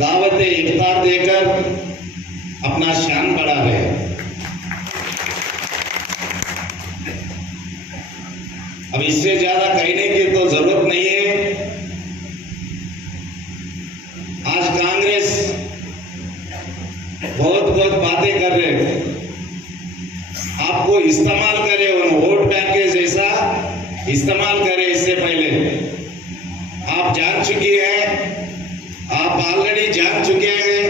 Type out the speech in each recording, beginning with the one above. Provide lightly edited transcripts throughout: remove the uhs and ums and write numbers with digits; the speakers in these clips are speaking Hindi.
दावत इफ्तार देकर अपना शान बढ़ा रहे हैं। अब इससे ज्यादा कहने की तो जरूरत नहीं है। आज कांग्रेस बहुत बातें कर रहे हैं, आपको इस्तेमाल करे, उन वोट बैंक के जैसा इस्तेमाल करे। इससे पहले आप जान चुकी हैं, आप ऑलरेडी जान चुके हैं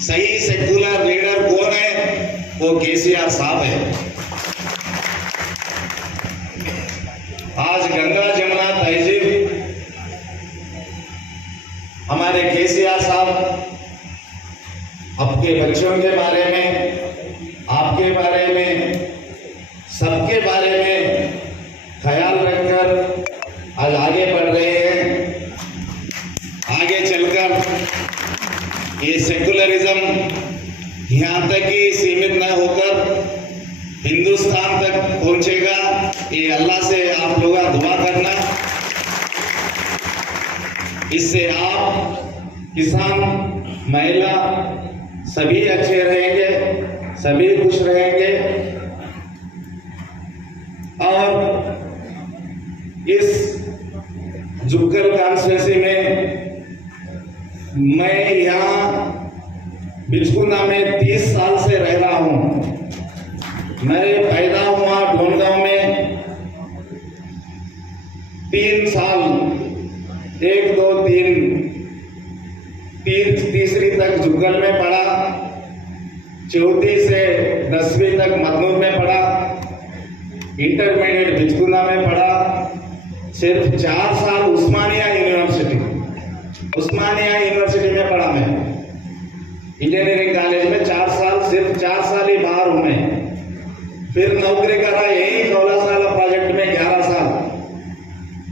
सही सेक्युलर लीडर कौन है, वो केसीआर साहब है। आज गंगा जमुना तहजीब हमारे केसीआर साहब आपके बच्चों के बारे में, आपके बारे में, सबके बारे में ख्याल रखकर आज आगे बढ़ रहे हैं। आगे चलकर ये सेकुलरिज्म यहाँ तक ही सीमित न होकर हिंदुस्तान तक पहुंचेगा। ये अल्लाह से आप लोग दुआ करना, इससे आप किसान, महिला सभी अच्छे रहेंगे, सभी खुश रहेंगे। और इस जुक्कर कॉन्स्टिट्यूंसी में मैं यहाँ बिचकुंदा में 30 साल से रह रहा हूँ। मैं पैदा हुआ ढोलगांव में, 3 साल 1, 2, 3 तीसरी तक जुग्गल में पढ़ा, चौथी से 10वीं तक मदनूर में पढ़ा, इंटरमीडिएट बिचकुंदा में पढ़ा। सिर्फ 4 साल उस्मानिया यूनिवर्सिटी में पढ़ा। मैं इंजीनियरिंग कॉलेज में 4 साल, सिर्फ 4 साल ही बाहर हूं मैं। फिर नौकरी करा यही 16 साल प्रोजेक्ट में, 11 साल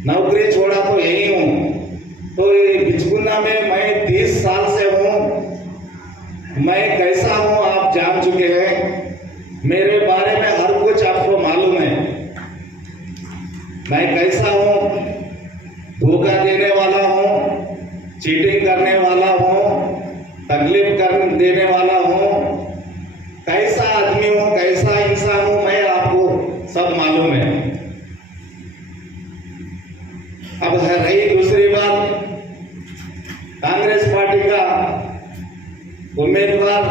नौकरी छोड़ा तो यही हूं। तो ये बिचकुंदा में मैं 30 साल से हूं। मैं कैसा हूं आप जान चुके हैं, मेरे बारे में हर कुछ आपको मालूम है। मैं कैसा हूं, धोखा देने वाला हूं, चीटिंग करने वाला हूं, तकलीफ कर देने वाला हूं, कैसा आदमी हूं, कैसा इंसान हूं, मैं आपको सब मालूम है। अब रही दूसरी बात, कांग्रेस पार्टी का उम्मीदवार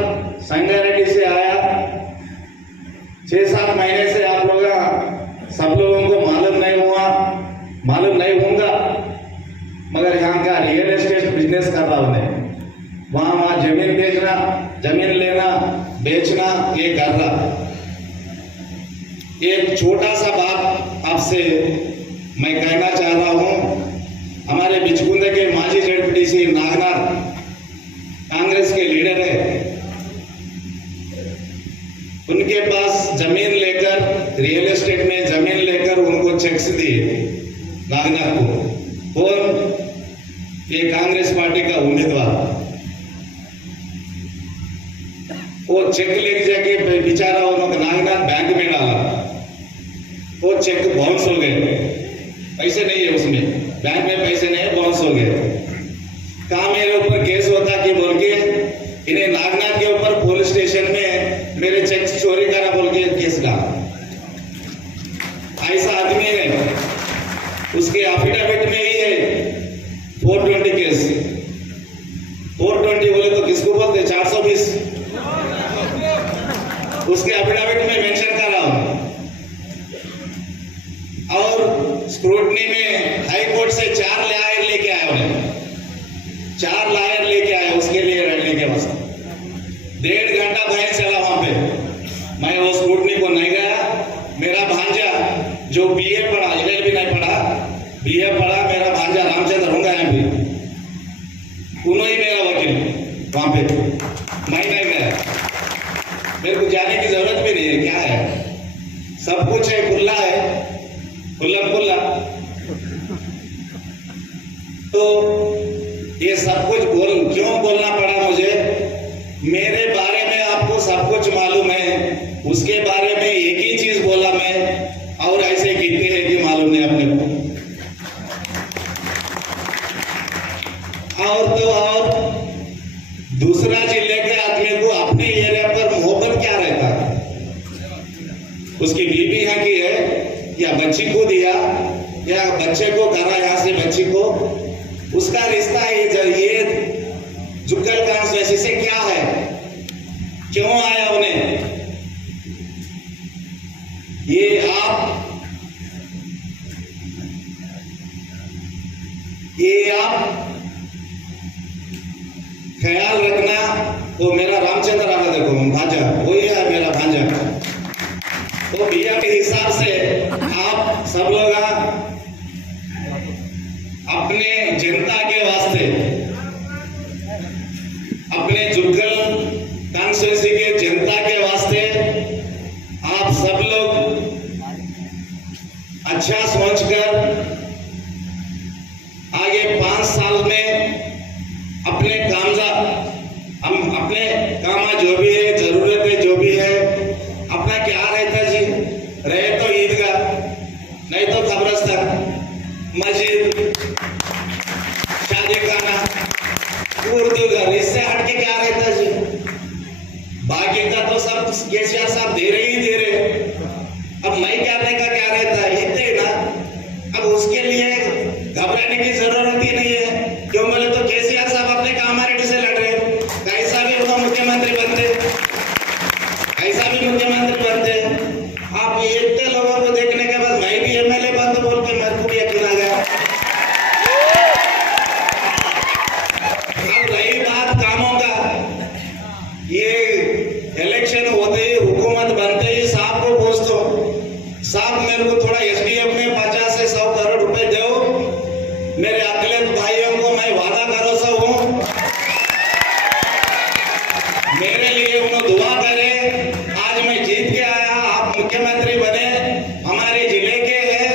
संगारेड्डी से आया। 6-7 महीने से आप लोग सब लोगों को मालूम नहीं होगा, मगर यहाँ का रियल एस्टेट बिजनेस कर रहा हूं। वहां जमीन बेचना, जमीन लेना, बेचना ये कर रहा। एक छोटा सा बात आपसे मैं कहना चाह रहा हूं। हमारे बिचकुंदे के माजी जेडपीटीसी नागनाथ कांग्रेस के लीडर है, उनके पास जमीन लेकर, रियल एस्टेट में जमीन लेकर उनको चेक्स दिए नागनाथ को। और ये कांग्रेस पार्टी का उम्मीदवार, वो चेक लेके जाके बेचारा उन्होंने नागनाथ बैंक में डाला। वो चेक बाउंस हो गए, पैसे नहीं है उसमें, बैंक में पैसे नहीं है, बाउंस हो गए। कहा मेरे ऊपर केस होता कि बोल के इन्हें नागनाथ के ऊपर पुलिस स्टेशन में मेरे चेक चोरी करा बोल के केस डाला। ऐसा आदमी है, उसके एफिडेविट में ही है 420 केस। 420 बोले तो किसको बोलते, 420 उसके एफिडेविट में मेंशन कर रहा हूं। और स्क्रूटनी में हाई कोर्ट से 4 लॉयर लेके आए, उन्हें 4 लॉयर लेके आए उसके लिए लड़ने के वास्ते। 1.5 घंटा बहस चला वहां पे। मैं वो स्क्रूटनी को नहीं गया। मेरा भांजा जो बीए पढ़ा, LLB नहीं पढ़ा, बीए पढ़ा, मेरा भांजा रामचंद्र होगा यहाँ भी, उन्होंने ही मेरा वकील वहां पे। मैं नहीं गया, मेरे को जाने की जरूरत भी नहीं है। क्या है, सब कुछ है, खुला है, खुल्ला। तो ये सब कुछ क्यों बोलना पड़ा मुझे? मेरे बारे में आपको सब कुछ मालूम है, उसके बारे में एक ही चीज बोला मैं, और ऐसे कितने हैं कि मालूम नहीं अपने को। और तो और दूसरा जिले के आदमी को अपने एरिया पर मोहब्बत क्या रहता है, उसकी बीवी यहाँ की है या बच्ची को दिया या बच्चे को करा यहाँ से बच्ची को, उसका रिश्ता ये जुग्गल कॉन्स्टिट्यूएंसी से क्या है, क्यों आया उन्हें? ये आप ख्याल रखना। वो मेरा रामचंद्र आना देखो भांजा, वही है मेरा भांजा। तो भैया के हिसाब से आप सब लोग अपने जनता के वास्ते, अपने जुग्गल कॉन्स्टिट्यूएंसी के जनता के वास्ते आप सब लोग अच्छा सोचकर आगे 5 साल में अपने काम जो भी है, जरूरतें जो भी है, अपना क्या रहता जी, रहे तो ईदगाह, नहीं तो कब्रिस्तान, मस्जिद, शादी खाना, उर्दू घर, इससे हटके क्या रहता जी? बाकी का तो सब केसीआर साहब दे रहे। अब मैं करने का क्या रहता है, इतने ना। अब उसके लिए घबराने की जरूरत ही नहीं है। क्यों बोले तो केसीआर साहब अपने कामारेड्डी से लड़ रहे, कैसा भी होगा मुख्यमंत्री बनते, कैसा भी मुख्यमंत्री बनते। आप इतने लोगों को देखने के बाद मैं भी एमएलए बनता बोल के मत पूरी यकीन आ गया। अब रही बात कामों का, ये इलेक्शन होते ही, हुकूमत बनते ही साहब को पूछ दो, साहब मेरे को थोड़ा एसडीएफ में 50 से 100 करोड़ रुपए दो, मेरे अखिलेश भाइयों को मैं वादा करो सो हूं, मेरे लिए उन्होंने दुआ करे। आज मैं जीत के आया, आप मुख्यमंत्री बने, हमारे जिले के हैं,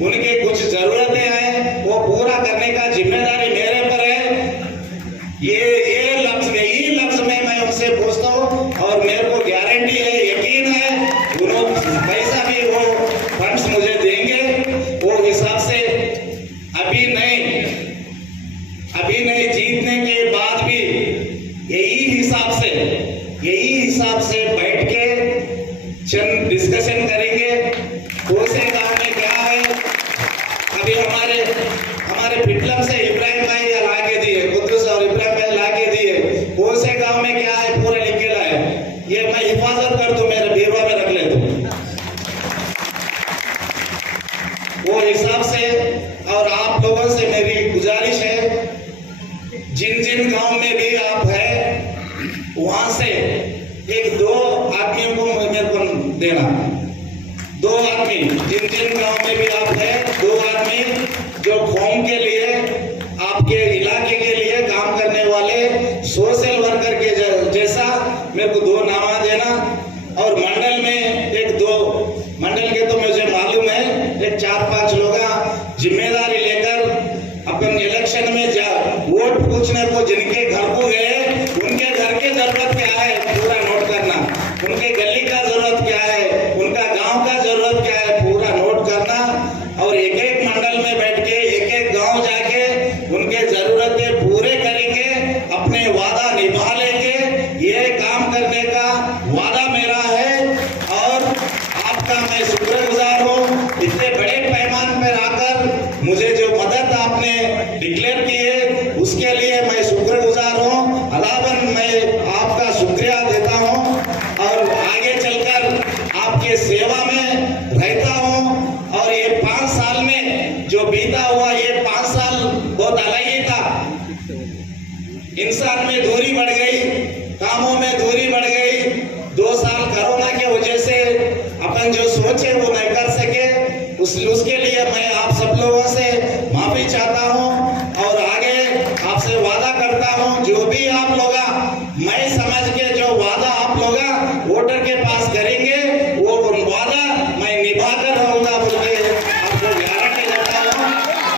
उनके कुछ जरूरतें हैं, वो पूरा करने का जिम्मेदारी मेरे पर है। ये लफ्ज में मैं उनसे पूछता हूँ और मेरे को गारंटी है, यकीन है, उन्होंने पैसा भी वो फंड्स मुझे देंगे। वो हिसाब से अभी नहीं, जीतने के बाद भी यही हिसाब से बैठ के चंद डिस्कशन करेंगे। दूसरे गांव में क्या है, अभी हमारे पिटलम से इब्राहिम भाई ला के दिए, कुद्दूस और इब्राहिम भाई ला के दिए। दूसरे गांव में क्या है, पूरा लिखेला है, ये मैं हिफाजत कर दूं, मेरे बीरवा में रख ले दूं। वो हिसाब से, और आप लोगों से मेरी गुजारिश है, जिन गांव में भी आप है, वहां से 1-2 आदमियों को मेरे को देना। 2 आदमी, जिन गांव में भी आप है, 2 आदमी जो कौम के लिए, आपके इलाके के लिए काम करने वाले, सोशल वर्कर के जैसा मेरे को 2 नामा देना। और मंडल में 1-2 मंडल के तो मुझे मालूम है, 4-5 लोग जिम्मेदारी लेकर अपन इलेक्शन में वोट पूछने को जिनके घर को गए, उनके घर की जरूरत क्या है पूरा नोट करना, उनके गली का जरूरत क्या है, उनका गांव का जरूरत क्या है पूरा नोट करना। और एक मंडल में बैठ के एक गांव जाके उनके जरूरतें पूरे करेंगे, अपने वादा निभा लेंगे। ये काम करने का वादा मेरा है और आपका मैं शुक्रगुजार हूँ। इतने बड़े पैमाने पर आकर मुझे जो मदद आपने डिक्लेयर की है, उसके लिए मैं शुक्रगुजार हूँ। अलावन मैं आपका शुक्रिया देता हूँ और आगे चलकर आपके सेवा में रहता हूँ। और ये 5 साल में जो बीता हुआ, ये 5 साल बहुत अलग ही था। इंसान में दूरी बढ़ गई, कामों में दूरी बढ़ गई। 2 साल कोरोना के वजह से अपन जो सोचे वो नहीं कर सके, उसके लिए मैं आप सब लोगों से माफी चाहता हूँ।